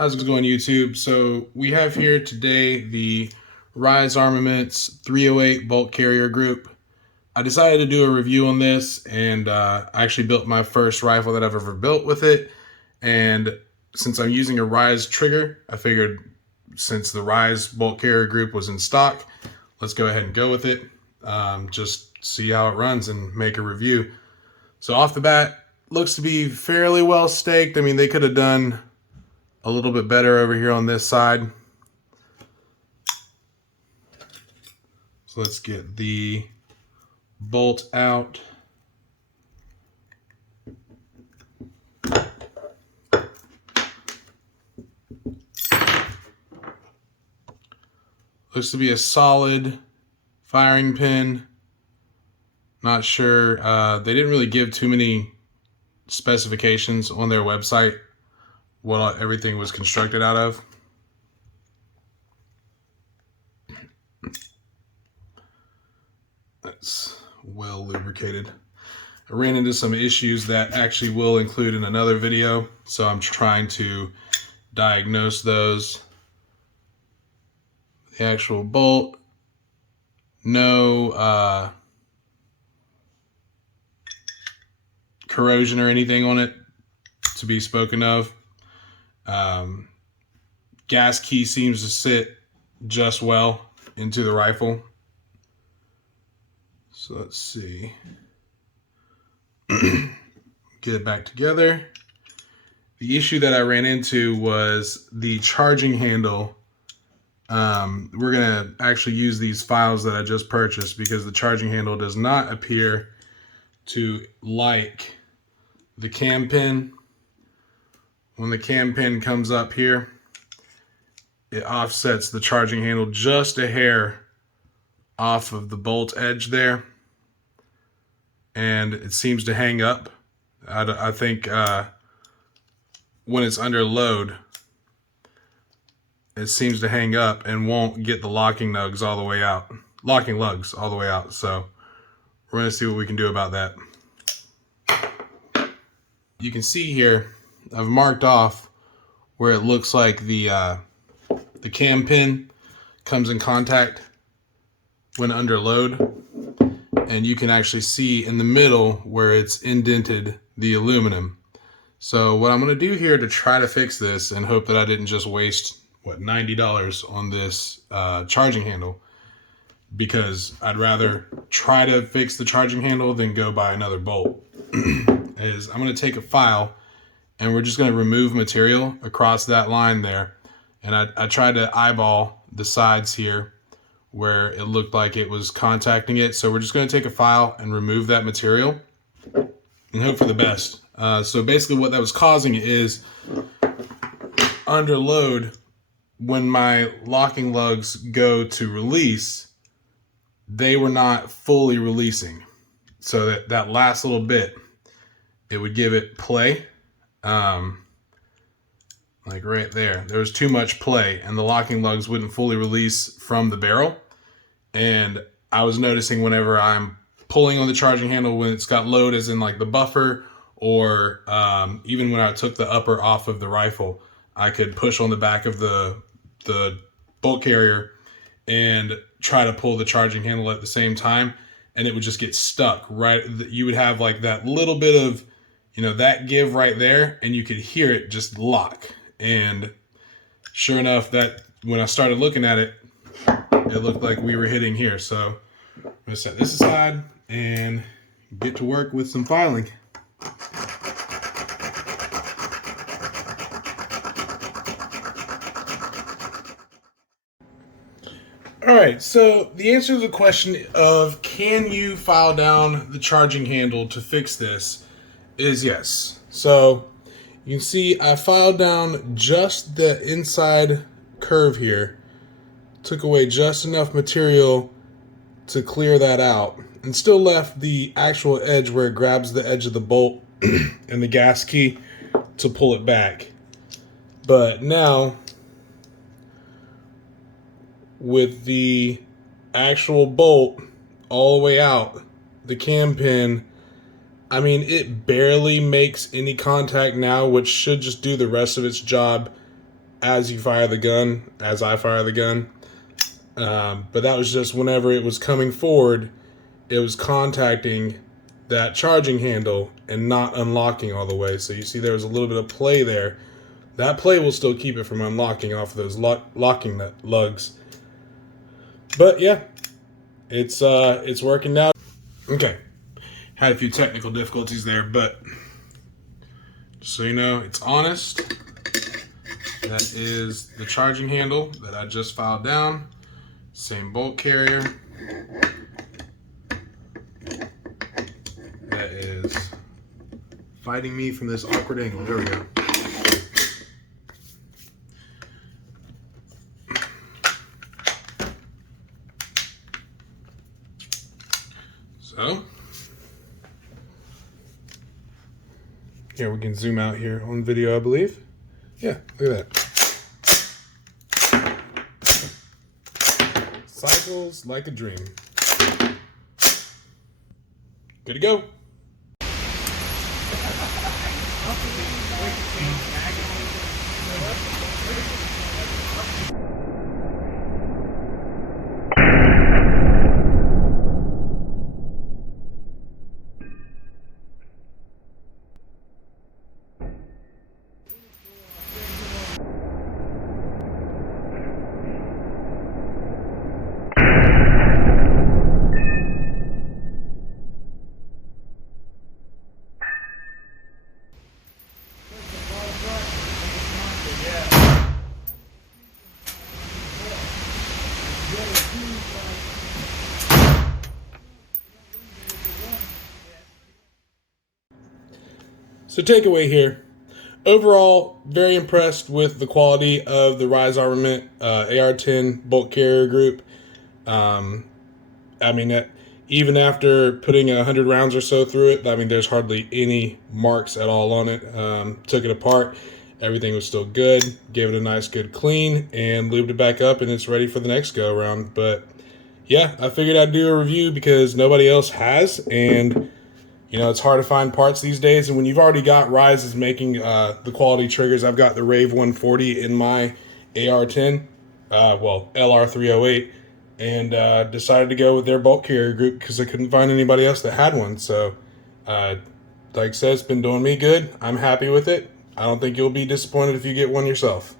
How's it going, YouTube? So we have here today the RISE Armaments 308 bolt carrier group. I decided to do a review on this, and I actually built my first rifle that I've ever built with it. And since I'm using a RISE trigger, I figured since the RISE bolt carrier group was in stock, let's go ahead and go with it. Just see how it runs and make a review. So off the bat, looks to be fairly well staked. I mean, they could have done a little bit better over here on this side. So let's get the bolt out. Looks to be a solid firing pin. Not sure. They didn't really give too many specifications on their website what everything was constructed out of. That's well lubricated. I ran into some issues that actually will include in another video, so I'm trying to diagnose those. The actual bolt, no corrosion or anything on it to be spoken of. Gas key seems to sit just well into the rifle. So let's see. Get it back together. The issue that I ran into was the charging handle. We're gonna actually use these files that I just purchased because the charging handle does not appear to like the cam pin. When the cam pin comes up here, it offsets the charging handle just a hair off of the bolt edge there, and it seems to hang up. I think when it's under load, it seems to hang up and won't get the locking lugs all the way out. So we're gonna see what we can do about that. You can see here, I've marked off where it looks like the cam pin comes in contact when under load, and you can actually see in the middle where it's indented the aluminum. So what I'm going to do here to try to fix this and hope that I didn't just waste $90 on this charging handle, because I'd rather try to fix the charging handle than go buy another bolt, is I'm going to take a file and we're just going to remove material across that line there. And I tried to eyeball the sides here where it looked like it was contacting it. So we're just going to take a file and remove that material and hope for the best. So basically what that was causing is under load, when my locking lugs go to release, they were not fully releasing. So that last little bit, it would give it play. Like right there was too much play and the locking lugs wouldn't fully release from the barrel. And I was noticing whenever I'm pulling on the charging handle, when it's got load, as in like the buffer, or even when I took the upper off of the rifle, I could push on the back of the bolt carrier and try to pull the charging handle at the same time, and it would just get stuck. Right, you would have like that little bit of, that give right there, and you could hear it just lock. And sure enough, that when I started looking at it, it looked like we were hitting here. So I'm gonna set this aside and get to work with some filing. All right, so the answer to the question of can you file down the charging handle to fix this is yes. So you can see I filed down just the inside curve here, took away just enough material to clear that out, and still left the actual edge where it grabs the edge of the bolt and the gas key to pull it back. But now, with the actual bolt all the way out, the cam pin, I mean, it barely makes any contact now, which should just do the rest of its job as you fire the gun, as I fire the gun. But that was just whenever it was coming forward, it was contacting that charging handle and not unlocking all the way. So you see there was a little bit of play there. That play will still keep it from unlocking off of those locking nut lugs. But yeah, it's working now. Okay, had a few technical difficulties there, but just so you know, it's honest. That is the charging handle that I just filed down. Same bolt carrier. That is fighting me from this awkward angle. There we go. So, here we can zoom out here on video, I believe. Yeah, look at that. Cycles like a dream. Good to go. So takeaway here. Overall, very impressed with the quality of the RISE Armament AR-10 bolt carrier group. I mean, even after putting 100 rounds or so through it, I mean, there's hardly any marks at all on it. Took it apart. Everything was still good. Gave it a nice good clean and lubed it back up, and it's ready for the next go around. But yeah, I figured I'd do a review because nobody else has, and you know, it's hard to find parts these days, and when you've already got Rises making the quality triggers, I've got the Rave 140 in my AR-10, well, LR308, and decided to go with their bolt carrier group because I couldn't find anybody else that had one. So, like I said, it's been doing me good. I'm happy with it. I don't think you'll be disappointed if you get one yourself.